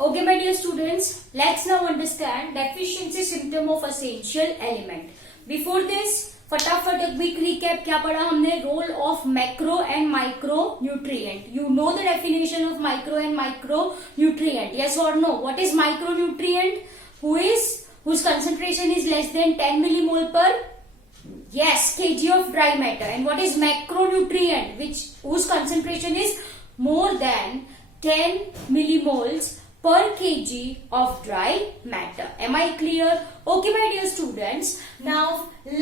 Okay, my dear students, let's now understand deficiency symptom of essential element. Before this, फटाफट एक quick recap. क्या पढ़ा हमने? Role of macro and micro nutrient. You know the definition of micro and micro nutrient. Yes or no? What is micronutrient? Whose concentration is less than 10 millimole per kg of dry matter. And what is macronutrient? Whose concentration is more than 10 millimoles per kg of dry matter. Am I clear? Okay, my dear students. Now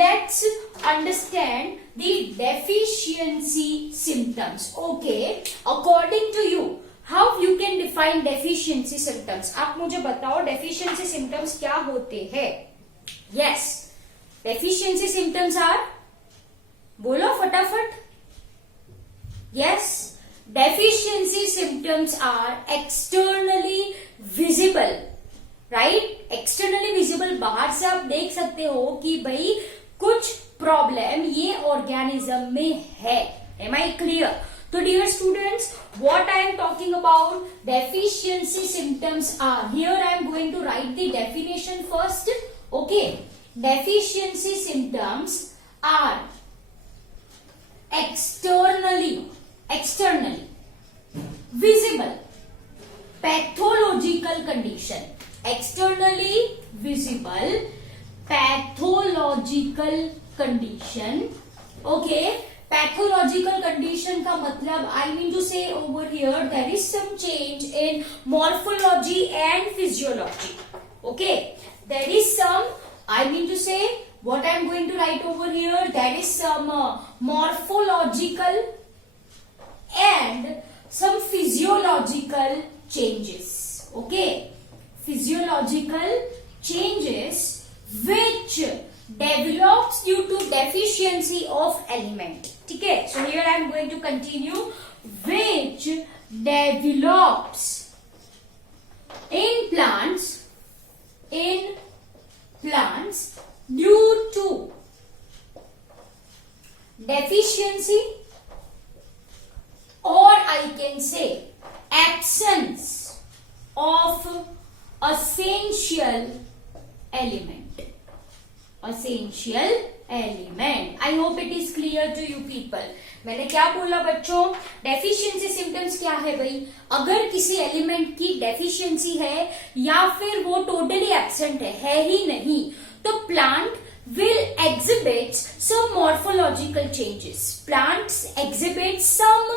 let's understand the deficiency symptoms. Okay, according to you, how you can define deficiency symptoms? आप मुझे बताओ deficiency symptoms क्या होते हैं? Yes, deficiency symptoms are, बोलो फटाफट. Yes, deficiency symptoms are externally visible, right? Externally visible, बाहर से आप देख सकते हो कि भाई कुछ प्रॉब्लम ये ऑर्गेनिज्म में है. Am I clear? So dear students, what I am talking about deficiency symptoms are, here I am going to write the definition first. Okay, deficiency symptoms are externally visible pathological condition. Externally visible pathological condition. Okay, pathological condition का मतलब I mean to say over here there is some change in morphology and physiology. Okay, there is some, I mean to say what I am going to write over here, there is some morphological and some physiological changes. Okay, physiological changes which develops due to deficiency of element. ठीक है, so here I am going to continue, which develops in plants due to deficiency, or I can say absence of essential element. Essential element. I hope it is clear to you people. मैंने क्या बोला बच्चों? Deficiency symptoms क्या है भाई? अगर किसी एलिमेंट की डेफिशिएंसी है या फिर वो टोटली एब्सेंट है ही नहीं, तो plant will exhibit some morphological changes. Plants exhibit some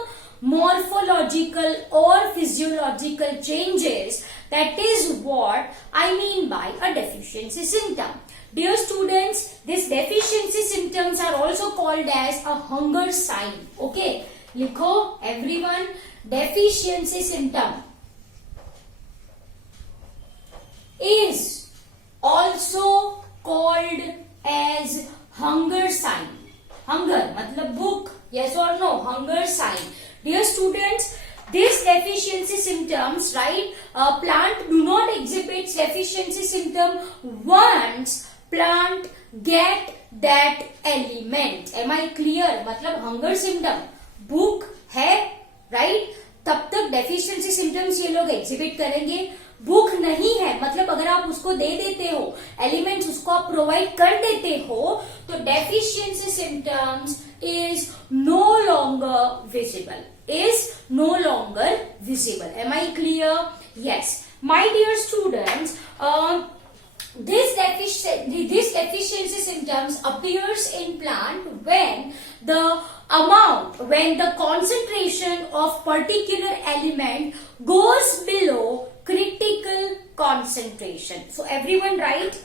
morphological or physiological changes. That is what I mean by a deficiency symptom. Dear students, these deficiency symptoms are also called as a hunger sign. Okay, लिखो everyone, deficiency symptom is also called as hunger sign. Hunger मतलब भूख. Yes or no? Hunger sign. Dear students, these deficiency symptoms, right? Plant do not exhibit deficiency symptom once plant get that element. Am I clear? मतलब hunger symptom, भूख है, right? तब तक deficiency symptoms ये लोग exhibit करेंगे. भूख नहीं है मतलब अगर आप उसको दे देते हो, एलिमेंट्स उसको आप प्रोवाइड कर देते हो, तो deficiency symptoms is no longer visible. Am I clear? Yes, my dear students, this deficiency symptoms appears in plant when the concentration of particular element goes below critical concentration. So everyone write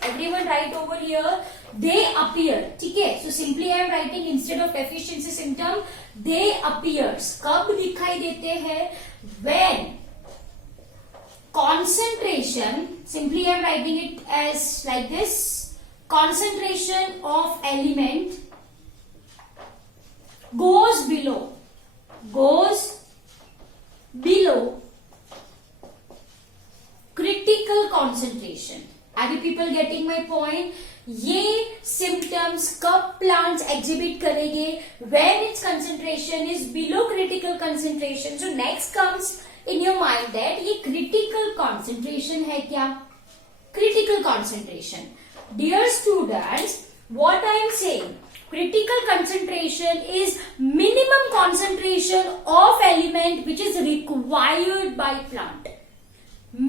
over here, they appear. ठीक है, so simply I am writing instead of deficiency symptom, they appears. कब दिखाई देते हैं? When concentration, simply I am writing it as like this, concentration of element goes below critical concentration. Are you people getting my point? ये symptoms कब plants exhibit करेंगे? When its concentration is below critical concentration. So next comes in your mind that ये critical concentration है क्या? Critical concentration. Dear students, what I am saying, critical concentration is minimum concentration of element which is required by plant.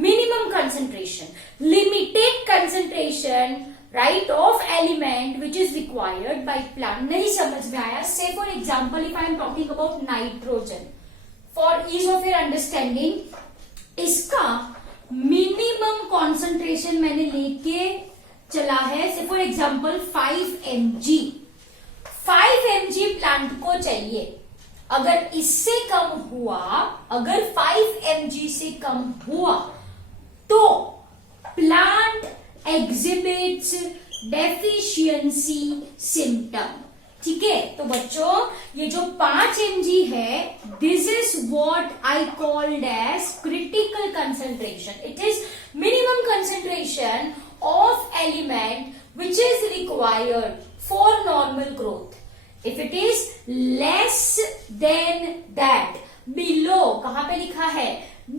Minimum concentration, limited concentration, right, of element which is required by plant. नहीं समझ में आया? Say for example, if I am talking about nitrogen, for ease of your understanding, इसका minimum concentration मैंने लेके चला है. Say for example 5 mg. 5 mg plant को चाहिए. अगर इससे कम हुआ, अगर 5 mg से कम हुआ तो प्लांट एग्जिबिट्स डेफिशिएंसी सिम्टम. ठीक है, तो बच्चों ये जो 5 mg है, this is what I called as critical concentration. It is minimum concentration of element which is required for normal growth. If it is less than that, below, कहां पे लिखा है?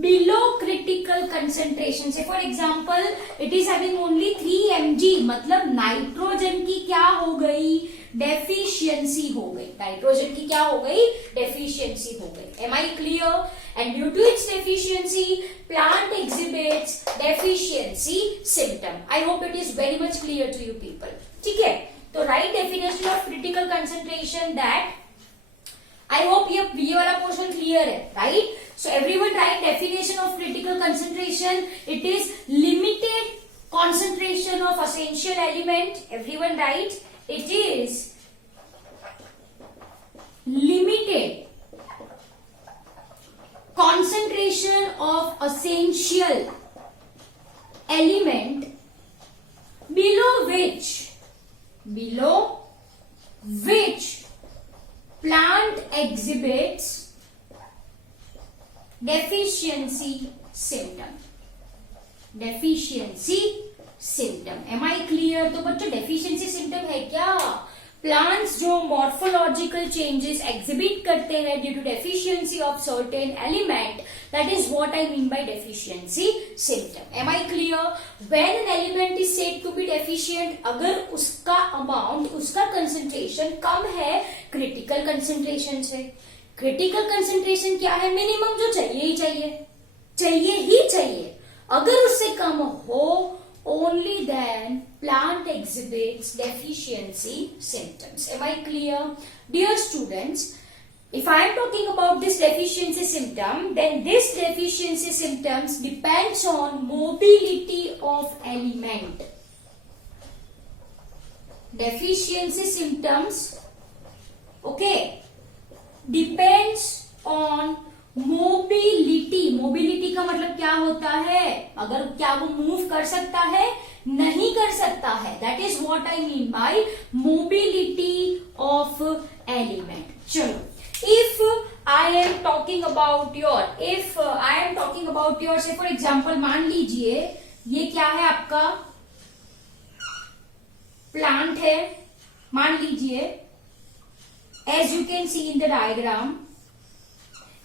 Below critical concentration. Say for example, it is having only 3 mg, मतलब नाइट्रोजन की क्या हो गई? डेफिशिएंसी हो गई. नाइट्रोजन की क्या हो गई? डेफिशिएंसी हो गई. Am I clear? And due to its deficiency, plant exhibits deficiency symptom. I hope it is very much clear to you people. ठीक है, तो write definition of critical concentration that I hope ये वाला पोर्शन क्लियर है, right? So everyone write definition of critical concentration. It is limited concentration of essential element. Everyone write, it is limited concentration of essential element below which plant exhibits deficiency symptom. Deficiency symptom. Am I clear? तो बच्चों deficiency symptom है क्या? प्लांट्स जो morphological changes exhibit करते हैं due to deficiency of certain element, that is what I mean by deficiency symptom. Am I clear? When an element is said to be deficient, अगर उसका amount, उसका concentration कम है क्रिटिकल कंसंट्रेशन से. Critical concentration क्या है? मिनिमम जो चाहिए ही चाहिए, चाहिए ही चाहिए. अगर उससे कम हो, only then plant exhibits deficiency symptoms. Am I clear? Dear students, if I am talking about this deficiency symptom, then this deficiency symptoms depends on mobility of element. Deficiency symptoms, okay, depends on mobility. Mobility का मतलब क्या होता है? अगर क्या वो मूव कर सकता है? नहीं कर सकता है. That is what I mean by mobility of element. चलो, if I am talking about your say for example मान लीजिए ये क्या है? आपका प्लांट है. मान लीजिए as you can see in the diagram,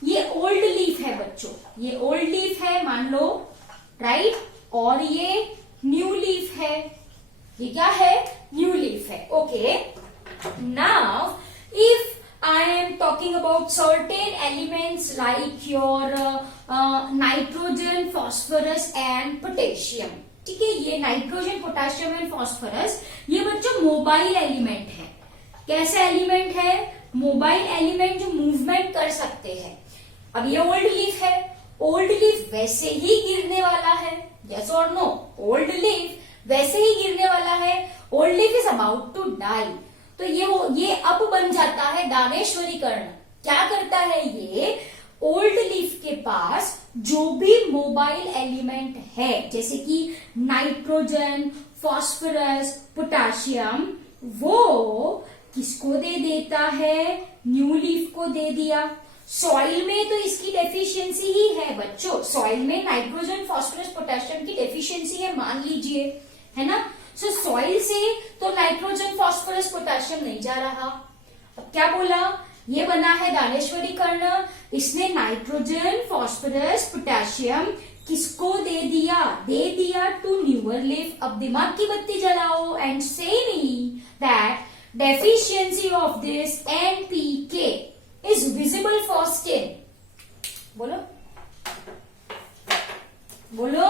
ये ओल्ड लीफ है बच्चों, ये ओल्ड लीफ है मान लो, राइट, और ये न्यू लीफ है. ये क्या है? न्यू लीफ है. Okay, now if I am talking about certain elements like your nitrogen, phosphorus and potassium. ठीक है, ये नाइट्रोजन, पोटेशियम एंड फॉस्फोरस ये बच्चों मोबाइल एलिमेंट है. कैसे एलिमेंट है? मोबाइल एलिमेंट जो मूवमेंट कर सकते हैं. अब ये ओल्ड लीफ है, ओल्ड लीफ वैसे ही गिरने वाला है. यस और नो? ओल्ड लीफ वैसे ही गिरने वाला है. Old leaf is about to die. तो ये अब बन जाता है दानेश्वरी कर्ण. क्या करता है? ये ओल्ड लीफ के पास जो भी मोबाइल एलिमेंट है, जैसे कि नाइट्रोजन, फॉस्फोरस, पोटेशियम, वो किसको दे देता है? न्यू लीफ को दे दिया. सॉइल में तो इसकी डेफिशिएंसी ही है बच्चों. सॉइल में नाइट्रोजन, फॉस्फोरस, पोटेशियम की डेफिशिएंसी है मान लीजिए, है ना. सो सॉइल से तो नाइट्रोजन, फास्फोरस, पोटेशियम नहीं जा रहा। अब क्या बोला, ये बना है दानेश्वरी कर्ण, इसने नाइट्रोजन, फास्फोरस, पोटेशियम किसको दे दिया टू न्यूअर लीफ। अब दिमाग की बत्ती जलाओ एंड से me that deficiency of this NPK is visible first in, बोलो बोलो,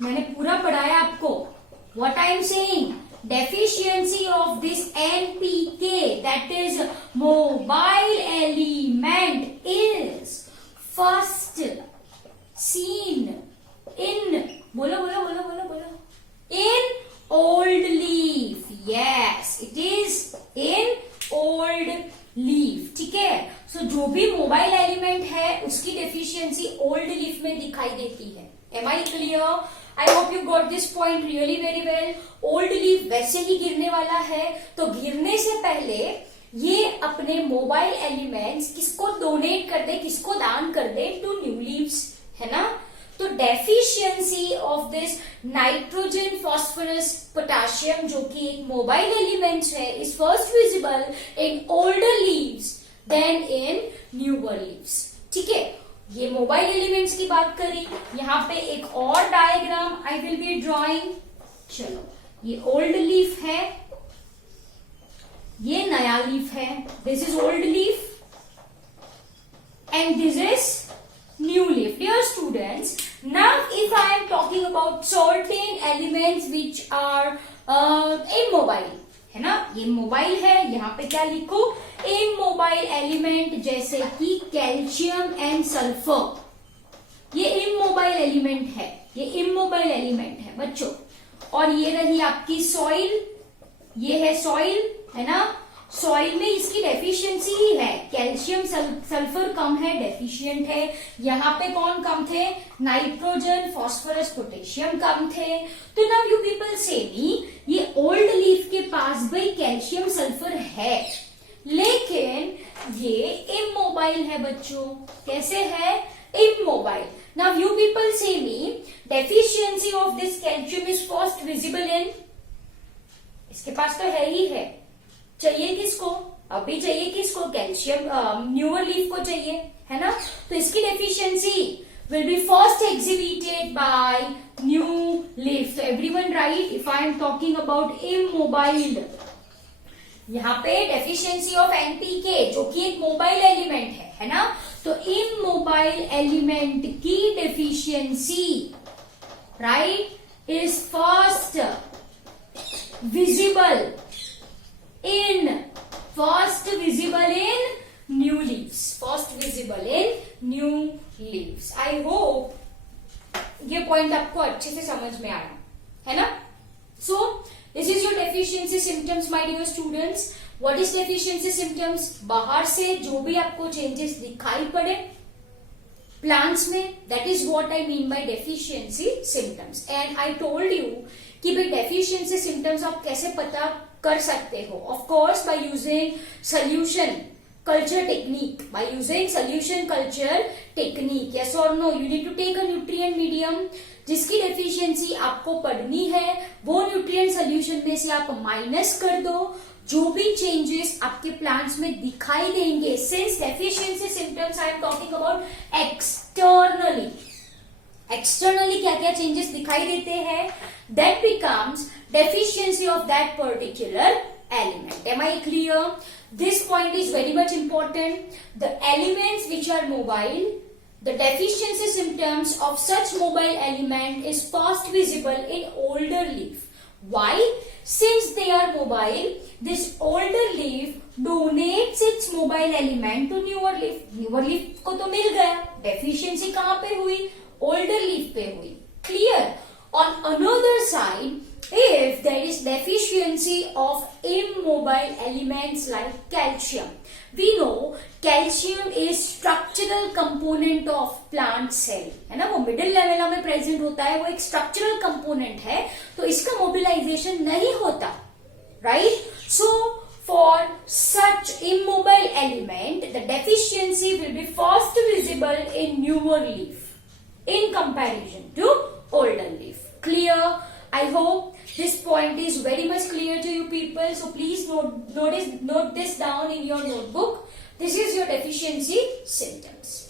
मैंने पूरा पढ़ाया आपको। What I am saying, deficiency of this NPK, that is mobile element, is first seen in, बोलो बोलो बोलो बोलो बोलो, in old leaf. Yes, it is in old leaf. ठीक है, सो जो भी मोबाइल एलिमेंट है उसकी डेफिशिएंसी ओल्ड लीफ में दिखाई देती है। Am I clear? I hope you got this point really very well. Old leaf वैसे ही गिरने वाला है, तो गिरने से पहले ये अपने मोबाइल एलिमेंट्स किसको डोनेट कर दे, किसको दान कर दे, टू न्यू लीव्स, है ना। तो deficiency of this nitrogen, phosphorus, potassium जो कि एक मोबाइल एलिमेंट्स है, is first visible in older leaves than in newer leaves. ठीक है, ये मोबाइल एलिमेंट्स की बात करी। यहाँ पे एक और diagram I will be drawing. चलो, ये ओल्ड लीफ है, ये नया लीफ है। This is old leaf and this is new leaf. Dear students, now if I am talking about certain elements which are immobile, है ना, ये मोबाइल है, यहाँ पे क्या लिखो, इमोबाइल एलिमेंट, जैसे कि कैल्शियम एंड सल्फर, ये इमोबाइल एलिमेंट है, ये इमोबाइल एलिमेंट है बच्चों। और ये रही आपकी सॉइल, ये है सॉइल, है ना। सॉइल में इसकी डेफिशिएंसी ही है, कैल्शियम, सल्फर कम है, डेफिशिएंट है। यहाँ पे कौन कम थे, नाइट्रोजन, फास्फोरस, पोटेशियम कम थे। तो नाउ यू पीपल से मी, ये ओल्ड लीफ के पास भाई कैल्शियम, सल्फर है, लेकिन ये इमोबाइल है बच्चों। कैसे है, immobile. Now you people say me, deficiency of this calcium is first visible in, इसके पास तो है ही है, चाहिए किसको, अभी चाहिए किसको, कैल्शियम, न्यूअर लीफ को चाहिए, है ना। तो इसकी deficiency will be first exhibited by new leaf. तो everyone right, if I am talking about immobile, यहाँ पे डेफिशिएंसी ऑफ NPK जो कि एक मोबाइल एलिमेंट है ना। तो इमोबाइल एलिमेंट की deficiency, right, is first visible in new leaves, first visible in new leaves. I hope ये पॉइंट आपको अच्छे से समझ में आया है ना। So this is your deficiency symptoms, my dear students. What is deficiency symptoms? बाहर से जो भी आपको चेंजेस दिखाई पड़े प्लांट्स में, that is what I mean by deficiency symptoms. And I told you कि भाई डेफिशिएंसी सिम्टम्स आप कैसे पता कर सकते हो। Of course by using solution culture technique, by using solution culture technique. Yes और no, you need to take a nutrient medium जिसकी डेफिशिएंसी आपको पढ़नी है, वो न्यूट्रिएंट सोल्यूशन में से आप माइनस कर दो। जो भी चेंजेस आपके प्लांट्स में दिखाई देंगे, since deficiency symptoms I am talking about externally, externally क्या क्या चेंजेस दिखाई देते हैं, that becomes deficiency of that particular element. Am I clear? This point is very much important. The elements which are mobile, the deficiency symptoms of such mobile element is first visible in older leaf. Why? Since they are mobile, this older leaf donates its mobile element to newer leaf. Newer leaf को तो मिल गया, deficiency कहाँ पे हुई, older leaf पे हुई। Clear? On another side, if there is deficiency of immobile elements like calcium, we know calcium is structural component of plant cell, है ना, वो मिडिल लेवल में प्रेजेंट होता है, वो एक स्ट्रक्चरल कंपोनेंट है, तो इसका मोबिलाइजेशन नहीं होता, राइट। सो for such immobile element, the deficiency will be first visible in newer leaf in comparison to older leaf. Clear? I hope this point is very much clear to you people, so please note this down in your notebook. This is your deficiency symptoms.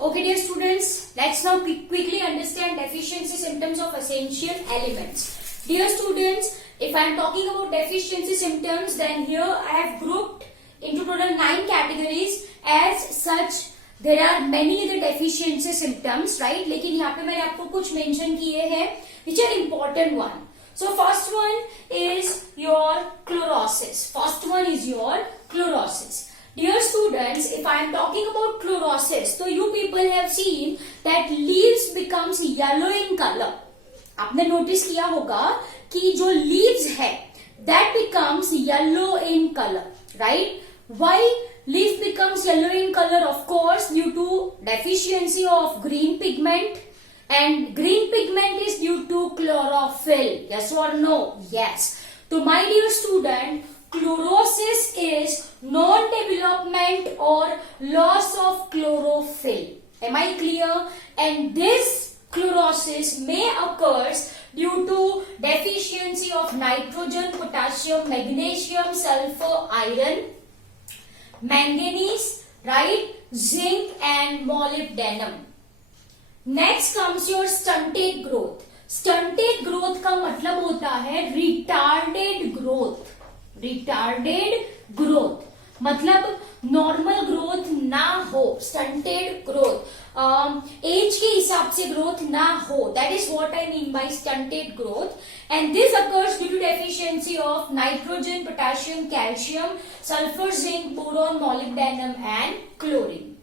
Okay dear students, let's now quickly understand deficiency symptoms of essential elements. Dear students, if I am talking about deficiency symptoms, then here I have grouped into total 9 categories. As such, there are many other deficiency symptoms, right? लेकिन यहाँ पे मैंने आपको कुछ mention किए हैं which are important one. So first one is your chlorosis. First one is your chlorosis. Dear students, if I am talking about chlorosis, so you people have seen that leaves becomes yellow in color. आपने notice किया होगा कि जो leaves है that becomes yellow in color, right? Why leaf becomes yellow in color? Of course, due to deficiency of green pigment, and green pigment is due to chlorophyll. Yes or no? Yes. So my dear student, chlorosis is non-development or loss of chlorophyll. Am I clear? And this chlorosis may occurs due to deficiency of nitrogen, potassium, magnesium, sulfur, iron, manganese, right, zinc and molybdenum. Next comes your stunted growth. Stunted growth का मतलब होता है retarded growth. Retarded growth मतलब normal growth ना हो, stunted growth, as के हिसाब से ग्रोथ ना हो, that is what I mean by stunted growth. And this occurs due to deficiency of nitrogen, potassium, calcium, sulphur, zinc, boron, molybdenum and chlorine.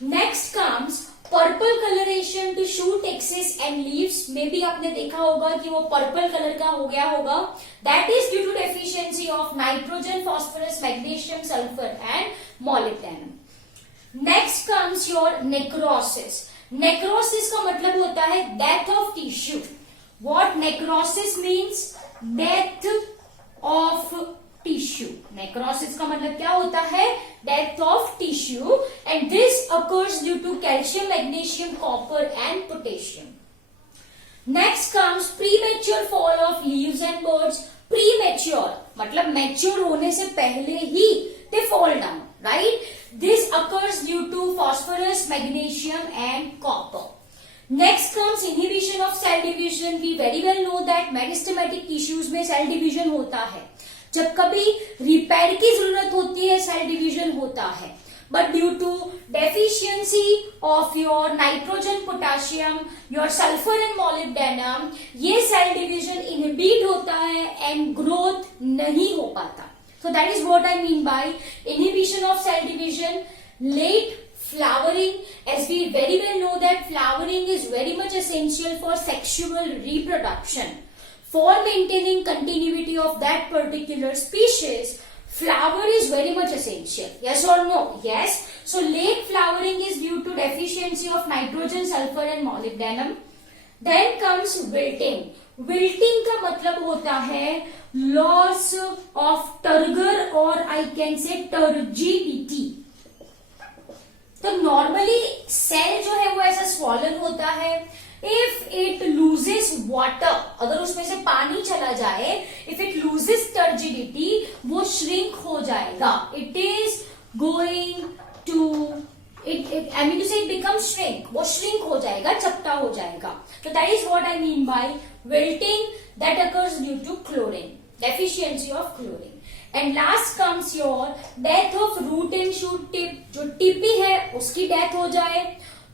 Next comes purple colouration to shoot axes and leaves. में भी आपने देखा होगा कि वो purple colour का हो गया होगा. That is due to deficiency of nitrogen, phosphorus, magnesium, sulphur and molybdenum. Next comes your necrosis. Necrosis का मतलब होता है death of tissue. What necrosis means? Death of tissue. Necrosis का मतलब क्या होता है? Death of tissue. And this occurs due to calcium, magnesium, copper and potassium. Next comes premature fall of leaves and buds. Premature मतलब mature होने से पहले ही they fall down, right? This occurs due to phosphorus, magnesium and copper. Next comes inhibition of cell division. We very well know that meristematic tissues में cell division होता है. जब कभी रिपेयर की जरूरत होती है सेल डिवीजन होता है. But due to deficiency of your nitrogen, potassium, your sulphur and molybdenum, ये सेल डिवीजन इनहिबिट होता है एंड ग्रोथ नहीं हो पाता. So that is what I mean by inhibition of cell division. Let flowering, as we very well know that flowering is very much essential for sexual reproduction. For maintaining continuity of that particular species, flower is very much essential. Yes or no? Yes. So late flowering is due to deficiency of nitrogen, sulfur and molybdenum. Then comes wilting. Wilting का मतलब होता है loss of turgor or I can say turgidity. तो normally cell जो है वो ऐसा स्वॉलन होता है. इफ इट लूजेस वाटर, अगर उसमें से पानी चला जाए, इफ इट लूजेस टर्जिडिटी, वो श्रिंक हो जाएगा. It is going to I mean to say it become shrink. वो श्रिंक हो जाएगा, चपटा हो जाएगा. तो that is what I mean by wilting. That occurs due to chlorine, deficiency of chlorine. And last comes your death of root and shoot tip. जो टिपी है उसकी डेथ हो जाए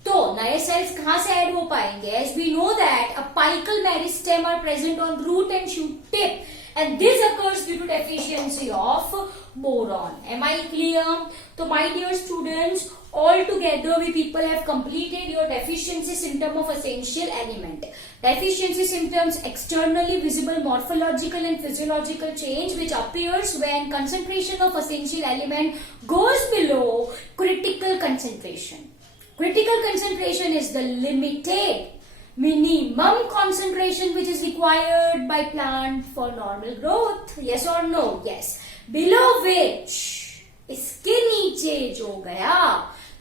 तो नए सेल्स कहां से ऐड हो पाएंगे? As we know that apical meristem are present on root and shoot tip and this occurs due to deficiency of boron. Am I clear? So my dear students, all together we people have completed your deficiency symptom of essential element. Deficiency symptoms: externally visible morphological and physiological change which appears when concentration of essential element goes below critical concentration. Critical concentration is the limited minimum concentration which is required by plant for normal growth. Yes or no? Yes. Below which, इसके नीचे जो गया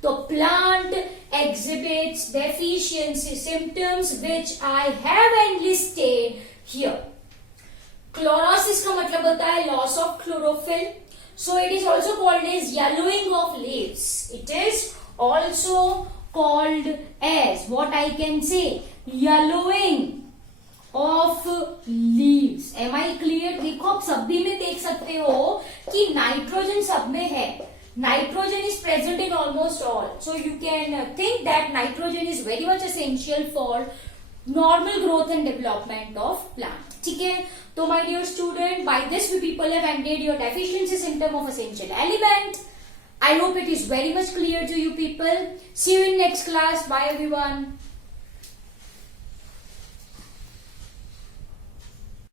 तो plant exhibits deficiency symptoms which I have enlisted here. Chlorosis का मतलब होता है loss of chlorophyll. So it is also called as yellowing of leaves. It is also called as what I can say, yellowing of leaves. Am I clear? देखो आप सभी में देख सकते हो कि नाइट्रोजन सब में है. Nitrogen is present in almost all. So you can think that nitrogen is very much essential for normal growth and development of plant. ठीक है. तो my dear student, by this we people have ended your deficiency symptom of essential element. I hope it is very much clear to you people. See you in next class. Bye everyone.